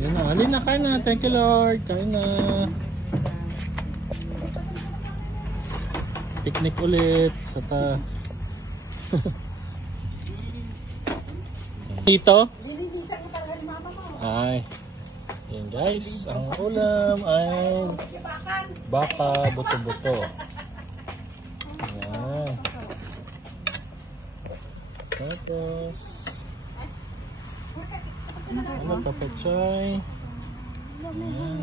Ayan na, halina, kain na. Thank you Lord. Kain na. Picnic ulit sa dito. Ay. Yan guys, ang ulam ay baka buto-buto. Yan. Tapos ano tapachay. Yan.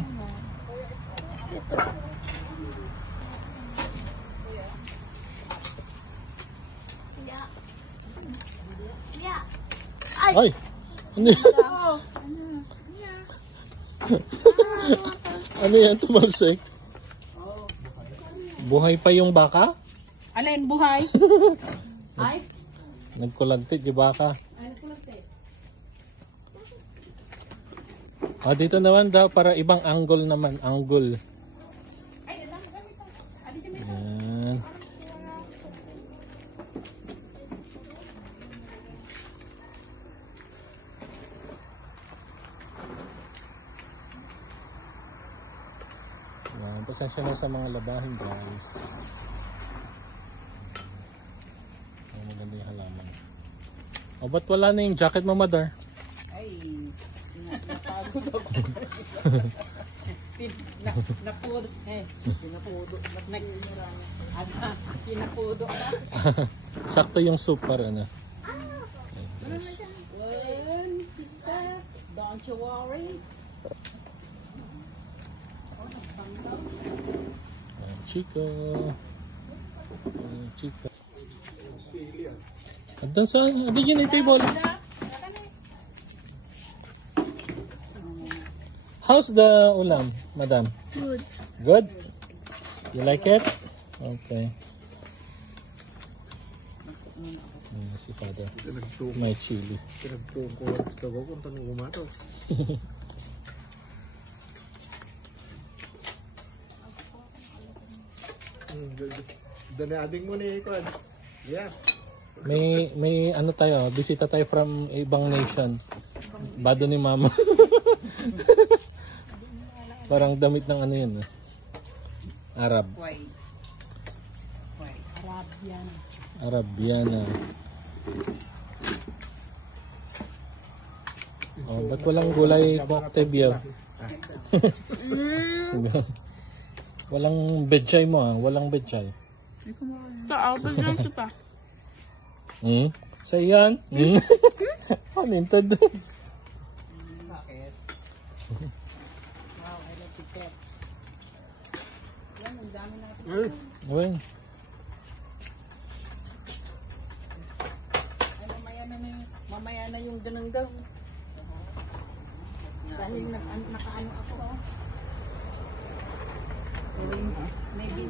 Ay! Ano yan? Ano yan? Tumalsik? Buhay pa yung baka? Alin buhay? Ay? Nagkulagtit yung baka. Dito naman daw para ibang angle naman. Angle. Yan. Pasensya na sa mga labahin guys. Ang maganda yung halaman. Ba't wala na yung jacket mo, Mother? Ay, napagod ako. Pinapudo na. Sakto yung soup para ano. Yes. Don't you worry. Chico. Chico. Andan saan? Adi yun yung table. How's the ulam, madam? Good. Good? You like it? Okay. Si Father. May chili. Dali ading mo ni Kwan. Yeah. May ano tayo, bisita tayo from ibang nation. Bado ni Mama. Parang damit ng ano yun. Arab. Arabiana. Ba't walang gulay Octavio? Walang betchay mo walang betchay. Sa iyan? Panintad. Bakit? Wow, I love the pets. Yan, ang dami natin. Uy. Ay, mamaya na yung ganang-gang. Dahil nakaano ako. Maybe